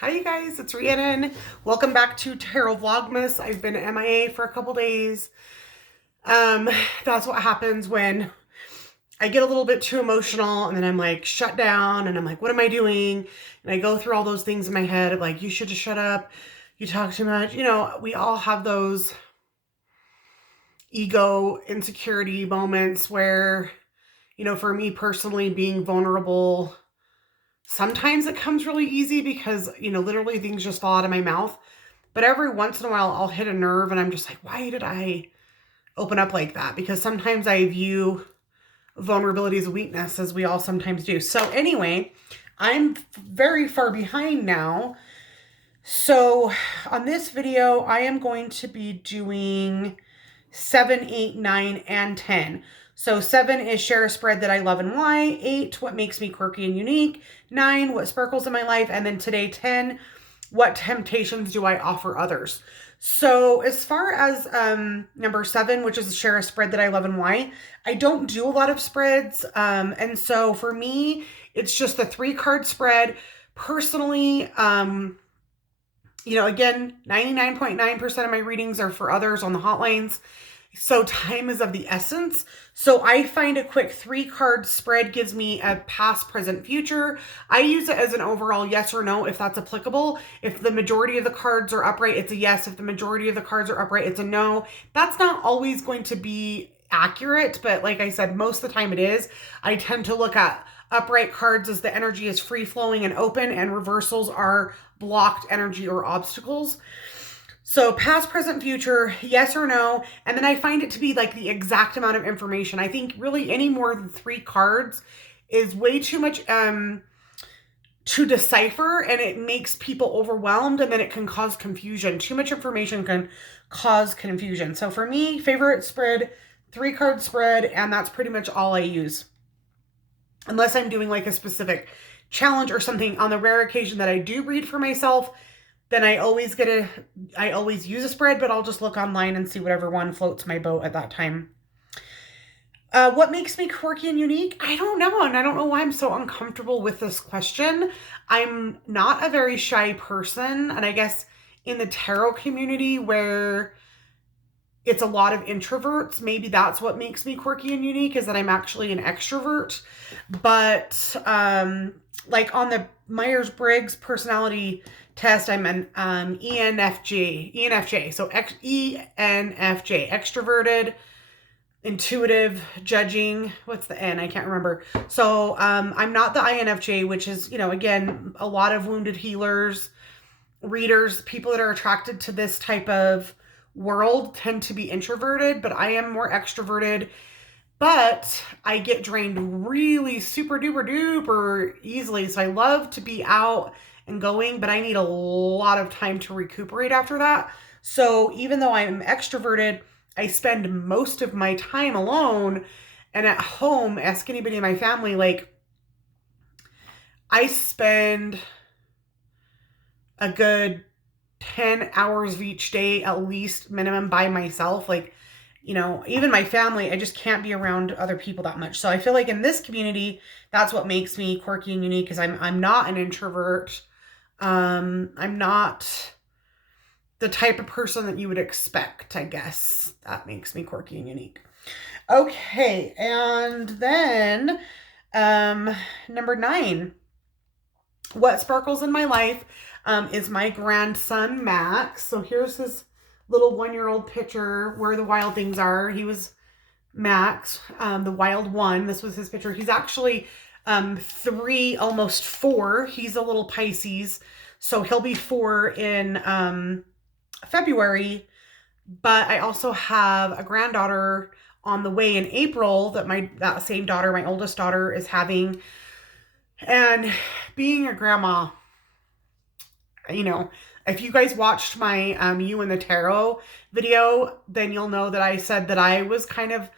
Hi you guys, it's Rhiannon. Welcome back to Tarot Vlogmas. I've been MIA for a couple days. Um, that's what happens when I get a little bit too emotional and then I'm like shut down and I'm like, what am I doing? And I go through all those things in my head of like, you should just shut up. You talk too much. We all have those ego insecurity moments where, for me personally, being vulnerable, sometimes it comes really easy because, literally things just fall out of my mouth. But every once in a while, I'll hit a nerve and I'm just like, why did I open up like that? Because sometimes I view vulnerability as a weakness, as we all sometimes do. So anyway, I'm very far behind now. So on this video, I am going to be doing 7, 8, 9, and 10. So 7 is share a spread that I love and why. 8, what makes me quirky and unique. 9, what sparkles in my life. And then today, 10, what temptations do I offer others? So as far as number 7, which is share a spread that I love and why, I don't do a lot of spreads. And so for me, it's just a 3-card spread. Personally, again, 99.9% of my readings are for others on the hotlines. So time is of the essence. So I find a quick 3-card spread gives me a past, present, future. I use it as an overall yes or no if that's applicable. If the majority of the cards are upright, it's a yes. If the majority of the cards are upright, it's a no. That's not always going to be accurate, but like I said, most of the time it is. I tend to look at upright cards as the energy is free flowing and open, and reversals are blocked energy or obstacles. So past, present, future, yes or no. And then I find it to be like the exact amount of information. I think really any more than 3 cards is way too much to decipher, and it makes people overwhelmed, and then it can cause confusion. Too much information can cause confusion. So for me, favorite spread, 3-card spread, and that's pretty much all I use. Unless I'm doing like a specific challenge or something. On the rare occasion that I do read for myself, then I always use a spread, but I'll just look online and see whatever one floats my boat at that time. What makes me quirky and unique? I don't know, and I don't know why I'm so uncomfortable with this question. I'm not a very shy person, and I guess in the tarot community where it's a lot of introverts, maybe that's what makes me quirky and unique, is that I'm actually an extrovert. But like on the Myers-Briggs personality test, I'm an ENFJ. So ENFJ, extroverted, intuitive, judging. What's the N? I can't remember. So I'm not the INFJ, which is, again, a lot of wounded healers, readers, people that are attracted to this type of world tend to be introverted, but I am more extroverted. But I get drained really super duper duper easily. So I love to be out and going, but I need a lot of time to recuperate after that. So even though I'm extroverted, I spend most of my time alone and at home. Ask anybody in my family, like I spend a good 10 hours of each day, at least minimum, by myself. Like, even my family, I just can't be around other people that much. So I feel like in this community, that's what makes me quirky and unique, because I'm not an introvert. I'm not the type of person that you would expect, I guess. That makes me quirky and unique. Okay, and then number 9. What sparkles in my life is my grandson, Max. So here's his little 1-year-old picture where the wild things are. He was Max, the wild one. This was his picture. He's actually 3, almost 4. He's a little Pisces, so he'll be 4 in February. But I also have a granddaughter on the way in April that same daughter, my oldest daughter, is having. And being a grandma, if you guys watched my You and the Tarot video, then you'll know that I said that I was kind of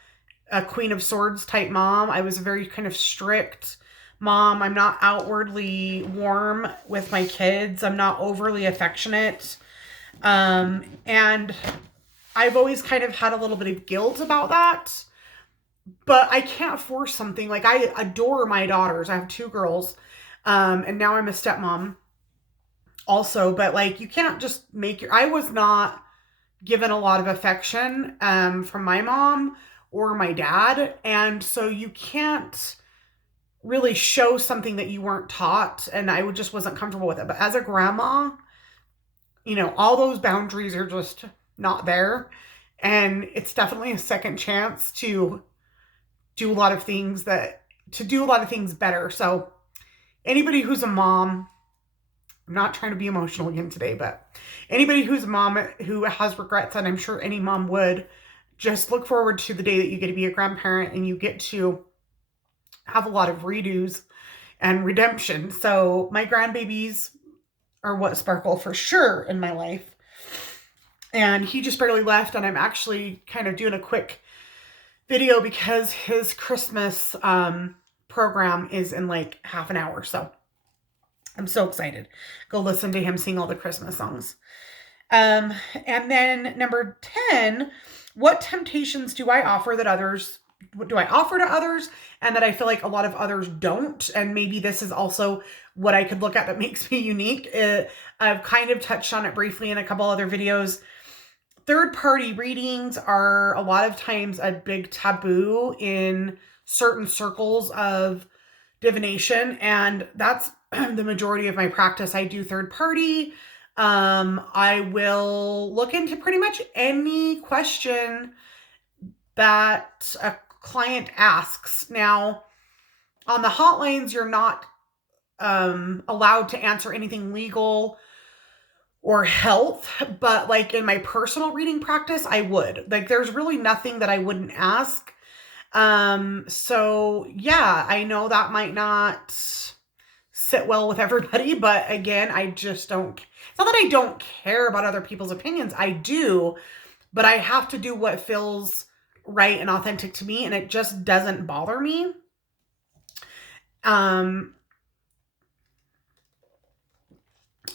a Queen of Swords type mom. I was a very kind of strict mom. I'm not outwardly warm with my kids. I'm not overly affectionate. And I've always kind of had a little bit of guilt about that. But I can't force something. Like, I adore my daughters. I have 2 girls. And now I'm a stepmom. also, but like you can't just make your, I was not given a lot of affection from my mom or my dad. And so you can't really show something that you weren't taught. And I just wasn't comfortable with it. But as a grandma, all those boundaries are just not there. And it's definitely a second chance to do a lot of things better. So anybody who's a mom, I'm not trying to be emotional again today, but anybody who's a mom who has regrets, and I'm sure any mom would, just look forward to the day that you get to be a grandparent and you get to have a lot of redos and redemption. So my grandbabies are what sparkle for sure in my life. And he just barely left, and I'm actually kind of doing a quick video because his Christmas program is in like half an hour. So I'm so excited. Go listen to him sing all the Christmas songs. And then number 10, what temptations do I offer to others and that I feel like a lot of others don't? And maybe this is also what I could look at that makes me unique. I've kind of touched on it briefly in a couple other videos. Third-party readings are a lot of times a big taboo in certain circles of divination, and that's the majority of my practice. I do third-party. I will look into pretty much any question that a client asks. Now, on the hotlines, you're not allowed to answer anything legal or health, but like in my personal reading practice, I would. Like, there's really nothing that I wouldn't ask. So yeah, I know that might not sit well with everybody, but again, I just don't, it's not that I don't care about other people's opinions. I do, but I have to do what feels right and authentic to me, and it just doesn't bother me.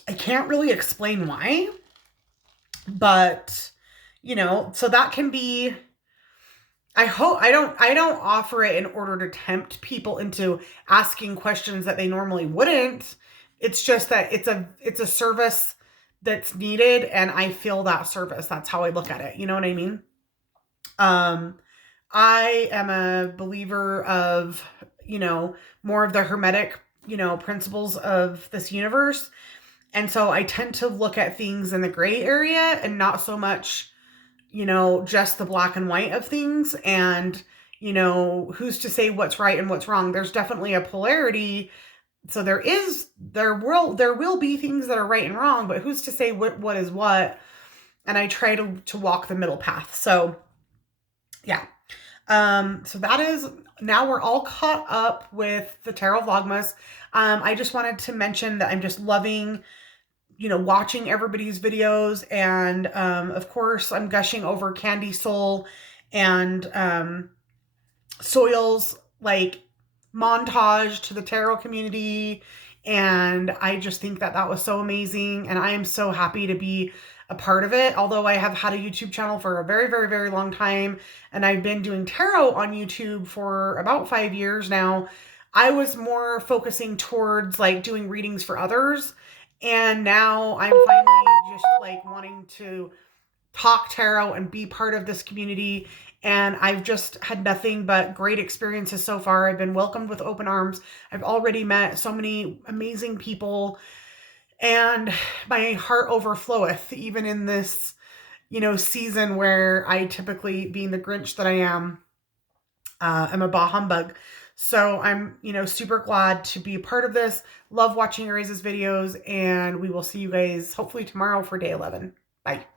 I can't really explain why, but so that can be, I hope I don't offer it in order to tempt people into asking questions that they normally wouldn't. It's just that it's a service that's needed, and I feel that service. That's how I look at it. You know what I mean? I am a believer of, more of the hermetic, principles of this universe. And so I tend to look at things in the gray area and not so much, just the black and white of things. And, who's to say what's right and what's wrong? There's definitely a polarity. So there will be things that are right and wrong, but who's to say what is what? And I try to walk the middle path. So yeah. So that is, now we're all caught up with the Tarot Vlogmas. I just wanted to mention that I'm just loving, watching everybody's videos. And, of course, I'm gushing over Candy Soul and, Soil's, like, montage to the tarot community. And I just think that was so amazing. And I am so happy to be a part of it. Although I have had a YouTube channel for a very, very, very long time, and I've been doing tarot on YouTube for about 5 years now, I was more focusing towards like doing readings for others. And now I'm finally just like wanting to talk tarot and be part of this community. And I've just had nothing but great experiences so far. I've been welcomed with open arms. I've already met so many amazing people, and my heart overfloweth even in this, season where I typically, being the Grinch that I am a bah humbug. So I'm, super glad to be a part of this. Love watching Erase's videos, and we will see you guys hopefully tomorrow for day 11. Bye.